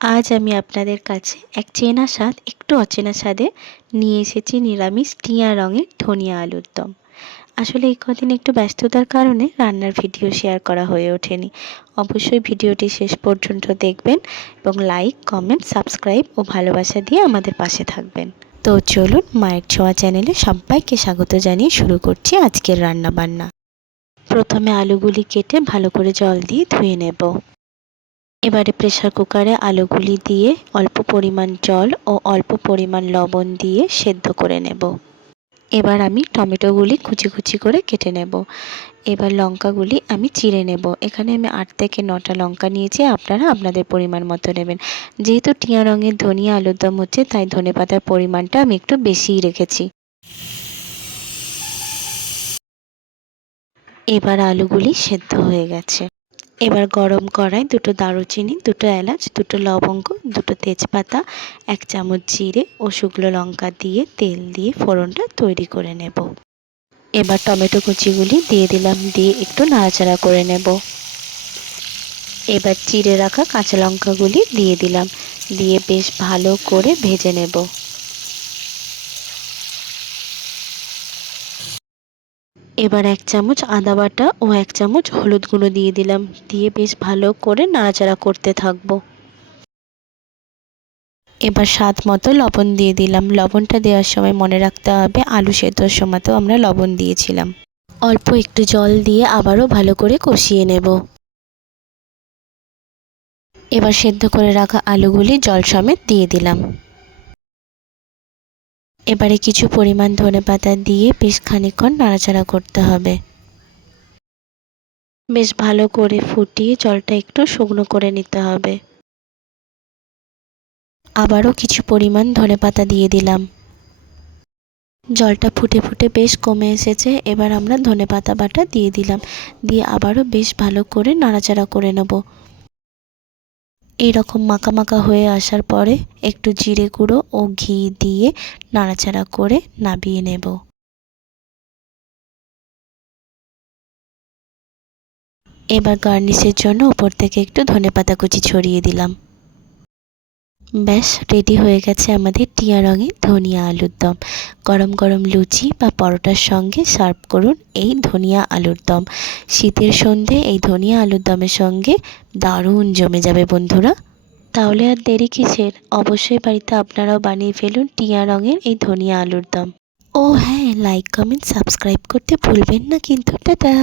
আজ আমি আপনাদের কাছে এক চেনা স্বাদ একটু অচেনা স্বাদে নিয়ে এসেছি নিরামিষ টিয়া রঙের ধনিয়া আলুর দম। আসলে এই কদিন একটু ব্যস্ততার কারণে রান্নার ভিডিও শেয়ার করা হয়ে ওঠেনি। অবশ্যই ভিডিওটি শেষ পর্যন্ত দেখবেন এবং লাইক, কমেন্ট, সাবস্ক্রাইব ও ভালোবাসা দিয়ে আমাদের পাশে থাকবেন। তো চলুন মায়ের ছোঁয়া চ্যানেলে সবাইকে স্বাগত জানিয়ে শুরু করছি আজকের রান্নাবান্না। প্রথমে আলুগুলি কেটে ভালো করে জল দিয়ে ধুয়ে নেব। এবারে প্রেসার কুকারে আলুগুলি দিয়ে অল্প পরিমাণ জল ও অল্প পরিমাণ লবণ দিয়ে সেদ্ধ করে নেব। এবার আমি টমেটোগুলি কুচি কুচি করে কেটে নেব। এবার লঙ্কাগুলি আমি চিড়ে নেব। এখানে আমি 8 থেকে 9টা লঙ্কা নিয়েছি, আপনারা আপনাদের পরিমাণ মতো নেবেন। যেহেতু টিয়া রঙের ধনিয়া আলুর দম হচ্ছে, তাই ধনেপাতার পরিমাণটা আমি একটু বেশিই রেখেছি। এবার আলুগুলি সেদ্ধ হয়ে গেছে। এবার গরম কড়াই 2টো দারুচিনি, 2টো এলাচ, 2টো লবঙ্গ, 2টো তেজপাতা, 1 চামচ জিরে ও শুকনো লঙ্কা দিয়ে তেল দিয়ে ফোড়নটা তৈরি করে নেব। এবার টমেটো কুচিগুলি দিয়ে দিলাম, দিয়ে একটু নাড়াচাড়া করে নেব। এবার চিড়ে রাখা কাঁচা লঙ্কাগুলি দিয়ে দিলাম, দিয়ে বেশ ভালো করে ভেজে নেব। এবার 1 চামচ আদা বাটা ও 1 চামচ হলুদ গুঁড়ো দিয়ে দিলাম, দিয়ে বেশ ভালো করে নাড়াচাড়া করতে থাকবো। এবার স্বাদ মতো লবণ দিয়ে দিলাম। লবণটা দেওয়ার সময় মনে রাখতে হবে আলু সেদ্ধর সময়তেও আমরা লবণ দিয়েছিলাম। অল্প একটু জল দিয়ে আবারও ভালো করে কষিয়ে নেব। এবার সেদ্ধ করে রাখা আলুগুলি জল সমেত দিয়ে দিলাম। এবারে কিছু পরিমাণ ধনেপাতা দিয়ে বেশ খানিকক্ষণ নাড়াচাড়া করতে হবে। বেশ ভালো করে ফুটিয়ে জলটা একটু শুকনো করে নিতে হবে। আবারও কিছু পরিমাণ ধনেপাতা দিয়ে দিলাম। জলটা ফুটে ফুটে বেশ কমে এসেছে। এবার আমরা ধনেপাতা বাটা দিয়ে দিলাম, দিয়ে আবারও বেশ ভালো করে নাড়াচাড়া করে নেব। এইরকম মাখা মাখা হয়ে আসার পরে একটু জিরে গুঁড়ো ও ঘি দিয়ে নাড়াচাড়া করে নামিয়ে নেব। এবার গার্নিশের জন্য উপর থেকে একটু ধনেপাতা কুচি ছড়িয়ে দিলাম। ব্যাস রেডি হয়ে গেছে আমাদের টিয়া রঙের ধনিয়া আলুর দম। গরম গরম লুচি বা পরোটার সঙ্গে সার্ভ করুন এই ধনিয়া আলুর দম। শীতের সন্ধে এই ধনিয়া আলুর দমের সঙ্গে দারুণ জমে যাবে বন্ধুরা। তাহলে আর দেরি কিসের, অবশ্যই বাড়িতে আপনারাও বানিয়ে ফেলুন টিয়া রঙের এই ধনিয়া আলুর দম। ও হ্যাঁ, লাইক, কমেন্ট, সাবস্ক্রাইব করতে ভুলবেন না কিন্তু। টাটা।